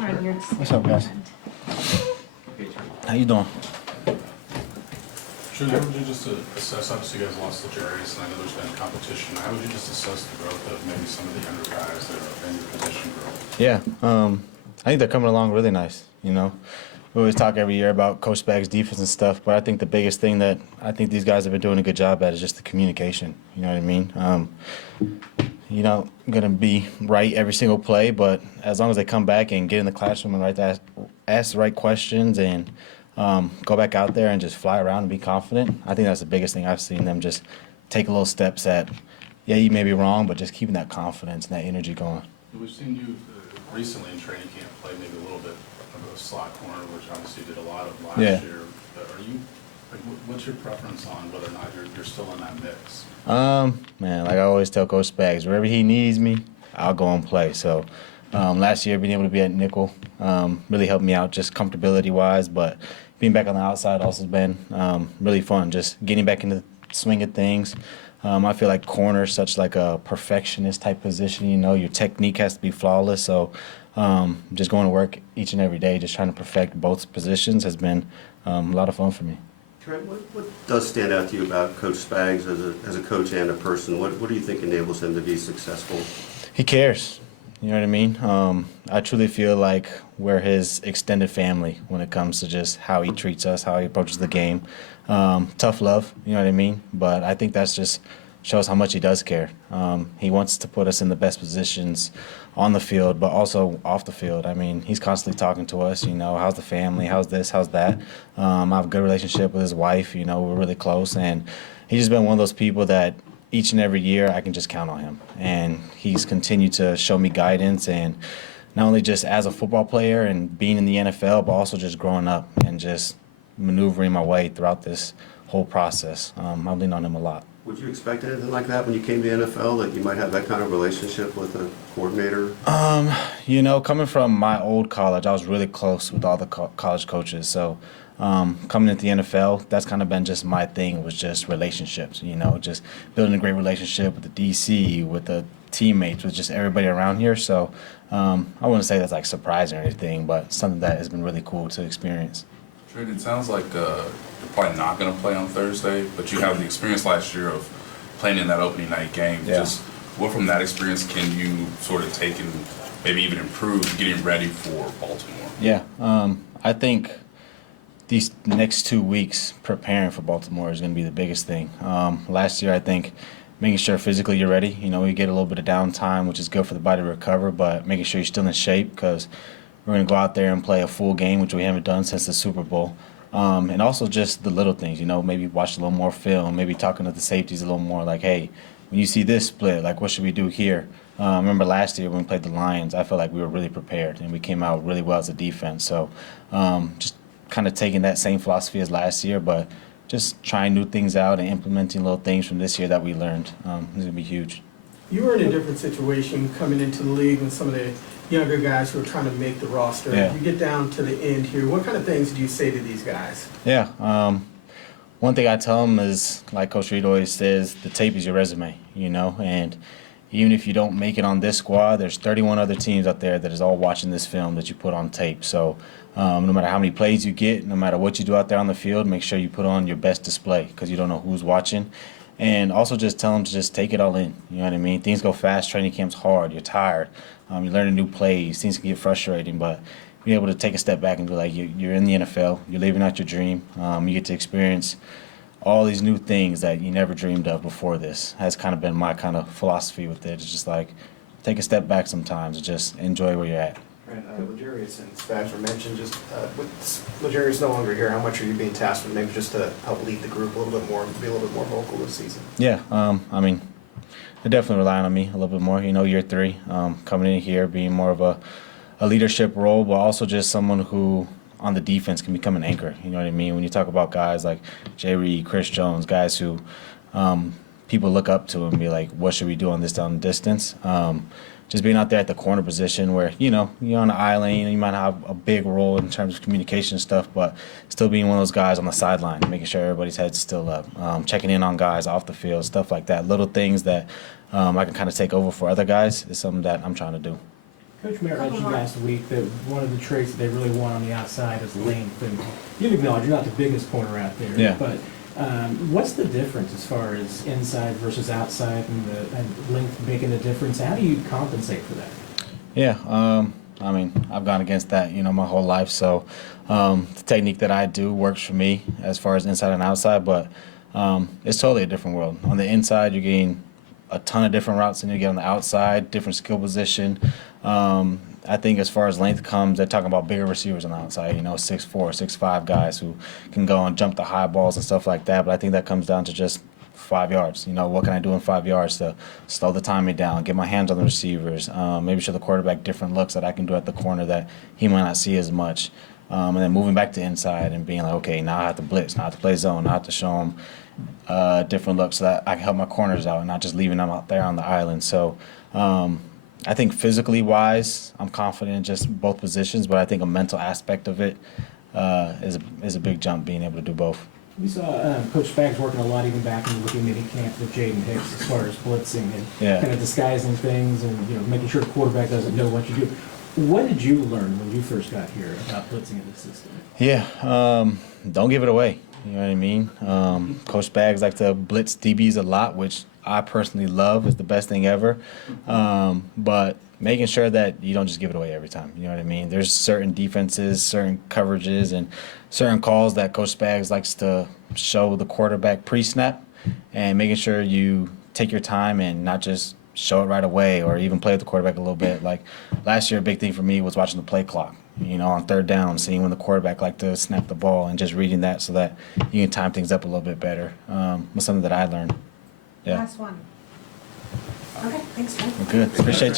What's up, guys? How you doing? Sure, how would you just assess, obviously you guys lost to Jarius, and I know there's been competition. How would you just assess the growth of maybe some of the younger guys that are in your position growth? Yeah, I think they're coming along really nice, you know. We always talk every year about Coach Spagg's defense and stuff, but I think the biggest thing that I think these guys have been doing a good job at is just the communication, you know what I mean? You know, I'm going to be right every single play, but as long as they come back and get in the classroom and ask the right questions and go back out there and just fly around and be confident, I think that's the biggest thing I've seen them just take little steps at, yeah, you may be wrong, but just keeping that confidence and that energy going. We've seen you recently in training camp play maybe a little bit of a slot corner, which obviously you did a lot of last year. Are you, like, what's your preference on whether or not you're still in that mix? Man, like I always tell Coach Spags, wherever he needs me, I'll go and play. So last year being able to be at nickel really helped me out just comfortability-wise, but being back on the outside also has been really fun, just getting back into the swing of things. I feel like corner is such like a perfectionist type position, you know, your technique has to be flawless. So just going to work each and every day, just trying to perfect both positions has been a lot of fun for me. Trent, what does stand out to you about Coach Spags as a coach and a person? What do you think enables him to be successful? He cares. You know what I mean? I truly feel like we're his extended family when it comes to just how he treats us, how he approaches the game. Tough love, you know what I mean? But I think that's just shows how much he does care. He wants to put us in the best positions on the field, but also off the field. I mean, he's constantly talking to us, you know, how's the family, how's this, how's that. I have a good relationship with his wife, you know, we're really close. And he's just been one of those people that each and every year I can just count on him. And he's continued to show me guidance, and not only just as a football player and being in the NFL, but also just growing up and just maneuvering my way throughout this whole process. I lean on him a lot. Would you expect anything like that when you came to the NFL, that you might have that kind of relationship with a coordinator? You know, coming from my old college, I was really close with all the college coaches. So coming into the NFL, that's kind of been just my thing, was just relationships, you know, just building a great relationship with the DC, with the teammates, with just everybody around here. So I wouldn't say that's like surprising or anything, but something that has been really cool to experience. Trent, it sounds like you're probably not going to play on Thursday, but you have the experience last year of playing in that opening night game. Yeah. Just what from that experience can you sort of take and maybe even improve getting ready for Baltimore? Yeah, I think these next 2 weeks preparing for Baltimore is going to be the biggest thing. Last year, I think making sure physically you're ready. You know, you get a little bit of downtime, which is good for the body to recover, but making sure you're still in shape, because we're going to go out there and play a full game, which we haven't done since the Super Bowl. And also just the little things, you know, maybe watch a little more film, maybe talking to the safeties a little more, like, hey, when you see this split, like, what should we do here? I remember last year when we played the Lions, I felt like we were really prepared, and we came out really well as a defense. So just kind of taking that same philosophy as last year, but just trying new things out and implementing little things from this year that we learned. It's going to be huge. You were in a different situation coming into the league with some of the younger guys who are trying to make the roster. Yeah. You get down to the end here. What kind of things do you say to these guys? Yeah. One thing I tell them is, like Coach Reed always says, the tape is your resume, you know, and even if you don't make it on this squad, there's 31 other teams out there that is all watching this film that you put on tape. So no matter how many plays you get, no matter what you do out there on the field, make sure you put on your best display, because you don't know who's watching. And also just tell them to just take it all in. You know what I mean? Things go fast. Training camp's hard. You're tired. You're learning new plays. Things can get frustrating, but being able to take a step back and be like, you're in the NFL. You're living out your dream. You get to experience all these new things that you never dreamed of before this. Has kind of been my kind of philosophy with it. It's just like, take a step back sometimes and just enjoy where you're at. Right, L'Jarius and Spags were mentioned. Just with L'Jarius no longer here, how much are you being tasked with maybe just to help lead the group a little bit more and be a little bit more vocal this season? Yeah, I mean, they're definitely relying on me a little bit more. You know, year 3, coming in here, being more of a leadership role, but also just someone who on the defense can become an anchor. You know what I mean? When you talk about guys like Jay Reed, Chris Jones, guys who people look up to and be like, what should we do on this down the distance? Just being out there at the corner position where, you know, you're on the island, you might have a big role in terms of communication and stuff, but still being one of those guys on the sideline, making sure everybody's head's still up, checking in on guys off the field, stuff like that. Little things that I can kind of take over for other guys is something that I'm trying to do. Coach Merritt Couple mentioned more. last week that one of the traits that they really want on the outside is length, and you acknowledge you're not the biggest corner out there. Yeah. But what's the difference as far as inside versus outside and length making a difference? How do you compensate for that? Yeah, I mean, I've gone against that, my whole life. So the technique that I do works for me as far as inside and outside, but it's totally a different world. On the inside, you're getting a ton of different routes than you get on the outside, different skill position. I think as far as length comes, they're talking about bigger receivers on the outside, 6'4", 6'5" guys who can go and jump the high balls and stuff like that. But I think that comes down to just 5 yards. What can I do in 5 yards to slow the timing down, get my hands on the receivers, maybe show the quarterback different looks that I can do at the corner that he might not see as much. And then moving back to inside and being like, okay, now I have to blitz, now I have to play zone, now I have to show him different looks so that I can help my corners out and not just leaving them out there on the island. So I think physically wise, I'm confident in just both positions, but I think a mental aspect of it is a big jump, being able to do both. We saw Coach Spags working a lot even back in the rookie mini camp with Jaden Hicks as far as blitzing and kind of disguising things and making sure the quarterback doesn't know what you do. What did you learn when you first got here about blitzing in the system? Yeah, don't give it away. You know what I mean? Coach Spags like to blitz DBs a lot, which I personally love. Is the best thing ever. But making sure that you don't just give it away every time. You know what I mean? There's certain defenses, certain coverages, and certain calls that Coach Spags likes to show the quarterback pre-snap, and making sure you take your time and not just show it right away or even play with the quarterback a little bit. Like last year, a big thing for me was watching the play clock. On third down, seeing when the quarterback liked to snap the ball and just reading that so that you can time things up a little bit better. Was something that I learned. Yeah. Last one. Okay, thanks, Trent. Good. Appreciate you.